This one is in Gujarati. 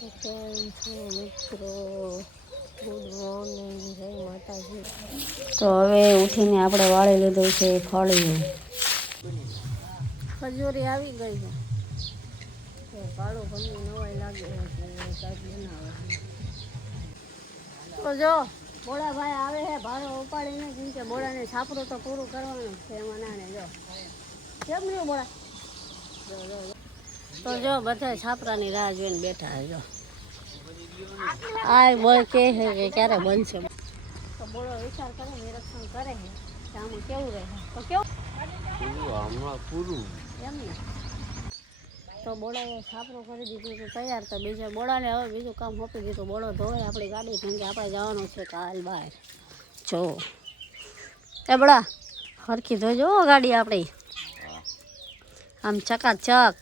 મિત્રો ગુડ મોર્નિંગ, જય માતાજી. તો હવે ઉઠીને આપણે વાળી લીધું છે ફળિયું. ખજૂરી આવી ગઈ છે. તો કાળું ગમી નવાઈ લાગે છે કાંઈક બનાવે છે. તો જો બોળાભાઈ આવે છે ભાડો ઉપાડીને, કેમ કે બોળાને છાપરું તો પૂરું કરવાનું છે એમાં નાને. જો કેમ નહીં બોળા? તો જો બધા છાપરાની રાહ જોઈને બેઠા. જો આ બોલ કે છે કે ક્યારે બનશે. તો બોલો વિચાર કરે, નિરીક્ષણ કરે છે કે આમાં કેવું રહે. તો કેવું પૂરું એમ ને. તો બોળાએ છાપરું કરી દીધું તો તૈયાર. તો બીજા બોળાને હવે બીજું કામ સોંપી દીધું. બોળો ધોવે આપણી ગાડી, કેમ કે આપણે જવાનું છે કાલ બહાર. જો એ બોળા હરખી ધોજો ગાડી આપણી, આમ ચકાચક.